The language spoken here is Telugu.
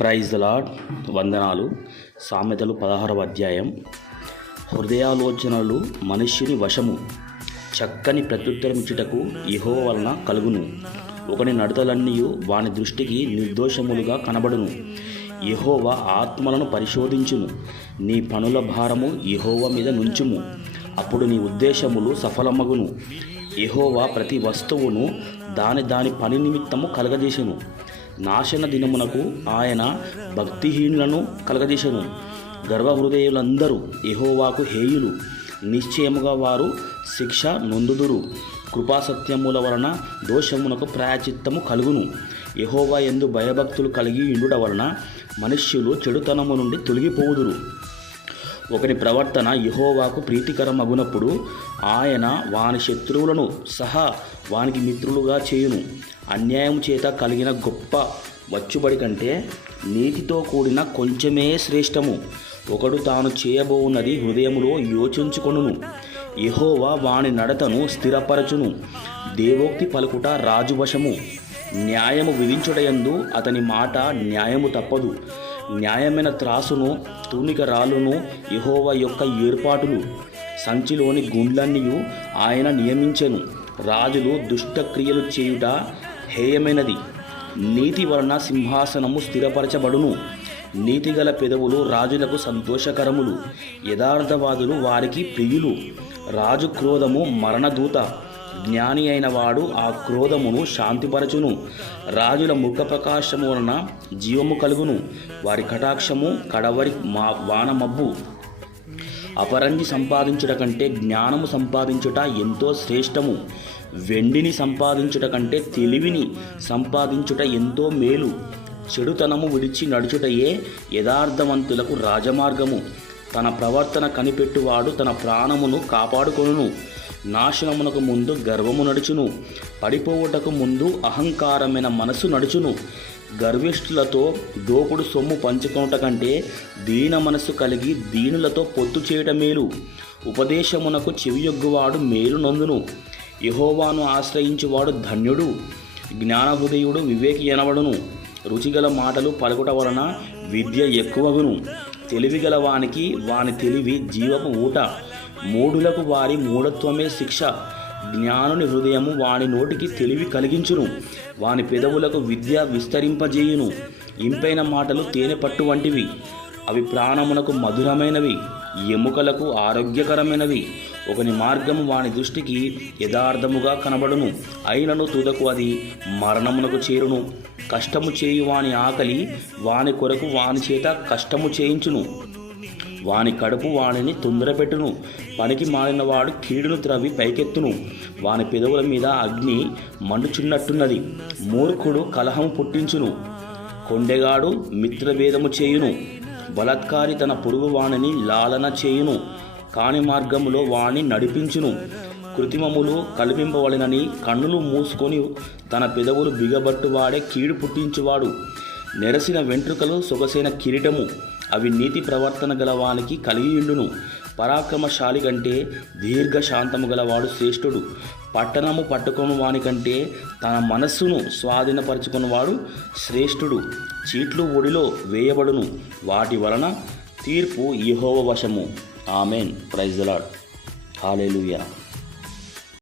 ప్రైజ్ లాడ్ వందనాలు. సామెతలు పదహారవ అధ్యాయం. హృదయాలోచనలు మనుష్యుని వశము. చక్కని ప్రత్యుత్తరమిచ్చుటకు ఇహో వలన కలుగును. ఒకని నడతలన్నీ వాని దృష్టికి నిర్దోషములుగా కనబడును. ఇహోవ ఆత్మలను పరిశోధించును. నీ పనుల భారము ఇహోవ మీద నుంచుము. అప్పుడు నీ ఉద్దేశములు సఫలమగును. ఇహోవా ప్రతి వస్తువును దాని దాని పని నిమిత్తము కలగజేసెను. నాశన దినమునకు ఆయన భక్తిహీనులను కలగజేసెను. గర్వహృదయులందరూ ఎహోవాకు హేయులు. నిశ్చయముగా వారు శిక్ష నొందుదురు. కృపాసత్యముల వలన దోషమునకు ప్రాయచిత్తము కలుగును. ఎహోవా ఎందు భయభక్తులు కలిగి ఉండుట వలన మనుష్యులు చెడుతనము నుండి తొలగిపోవుదురు ఒకరి ప్రవర్తన యహోవాకు ప్రీతికరమగునప్పుడు ఆయన వాని శత్రువులను సహా వానికి మిత్రులుగా చేయును. అన్యాయం చేత కలిగిన గొప్ప వచ్చుబడి కంటే నీతితో కూడిన కొంచెమే శ్రేష్టము. ఒకడు తాను చేయబోవున్నది హృదయములో యోచించుకొనును. యహోవా వాని నడతను స్థిరపరచును. దేవోక్తి పలుకుట రాజువశము. న్యాయము విధించుటయందు అతని మాట న్యాయము తప్పదు. న్యాయమైన త్రాసును తూనిక రాళ్ళును యహోవ యొక్క ఏర్పాటులు. సంచిలోని గుండ్లన్నీ ఆయన నియమించెను. రాజులు దుష్టక్రియలు చేయుట హేయమైనది. నీతి వలన సింహాసనము స్థిరపరచబడును. నీతిగల పెదవులు రాజులకు సంతోషకరములు. యథార్థవాదులు వారికి ప్రియులు. రాజు క్రోధము మరణదూత. జ్ఞాని అయిన వాడు ఆ క్రోధమును శాంతిపరచును. రాజుల ముఖ ప్రకాశము వలన జీవము కలుగును. వారి కటాక్షము కడవరి మా వానమబ్బు. అపరంజి సంపాదించుట కంటే జ్ఞానము సంపాదించుట ఎంతో శ్రేష్టము. వెండిని సంపాదించుట కంటే తెలివిని సంపాదించుట ఎంతో మేలు. చెడుతనము విడిచి నడుచుటయే యథార్థవంతులకు రాజమార్గము. తన ప్రవర్తన కనిపెట్టువాడు తన ప్రాణమును కాపాడుకొనును. నాశనమునకు ముందు గర్వము నడుచును. పడిపోవుటకు ముందు అహంకారమైన మనసు నడుచును. గర్విష్ఠులతో దోపుడు సొమ్ము పంచుకొనుట కంటే దీన మనసు కలిగి దీనులతో పొత్తు చేయటం మేలు. ఉపదేశమునకు చెవియొగ్గువాడు మేలు నందును. యహోవాను ఆశ్రయించువాడు ధన్యుడు. జ్ఞానహృదయుడు వివేకి ఎనబడును. రుచిగల మాటలు పలుకుట వలన విద్య ఎక్కువగును. తెలివిగల వానికి వాని తెలివి జీవపు ఊట. మూఢులకు వారి మూఢత్వమే శిక్ష. జ్ఞానుని హృదయము వాని నోటికి తెలివి కలిగించును. వాని పెదవులకు విద్య విస్తరింపజేయును. ఇంపైన మాటలు తేనె పట్టు వంటివి. అవి ప్రాణమునకు మధురమైనవి. ఎముకలకు ఆరోగ్యకరమైనవి. ఒకని మార్గము వాని దృష్టికి యథార్థముగా కనబడును. అయినను తుదకు అది మరణమునకు చేరును. కష్టము చేయు వాని ఆకలి వాని కొరకు వాని చేత కష్టము చేయించును. వాని కడుపు వానిని తొందరపెట్టును. పనికి మారినవాడు కీడును త్రవి పైకెత్తును. వాని పెదవుల మీద అగ్ని మండుచున్నట్టున్నది. మూర్ఖుడు కలహము పుట్టించును. కొండెగాడు మిత్రభేదము చేయును. బలత్కారి తన పొరుగు వాణిని లాలన చేయును. కాని మార్గములో వాణ్ణి నడిపించును. కృత్రిమములు కల్పింపవలనని కన్నులు మూసుకొని తన పెదవులు బిగబట్టువాడే కీడు పుట్టించువాడు. నెరసిన వెంట్రుకలు సొగసైన కిరీటము అవి నీతి ప్రవర్తన గలవానికి కలిగియుండును. పరాక్రమశాలి కంటే దీర్ఘ శాంతము గలవాడు శ్రేష్ఠుడు. పట్టణము పట్టుకుని వానికంటే తన మనస్సును స్వాధీనపరచుకున్నవాడు శ్రేష్ఠుడు. చీట్లు ఒడిలో వేయబడును. వాటి వలన తీర్పు యెహోవా వశము. ఆమెన్. ప్రైజ్లాడ్ హాలేలుయా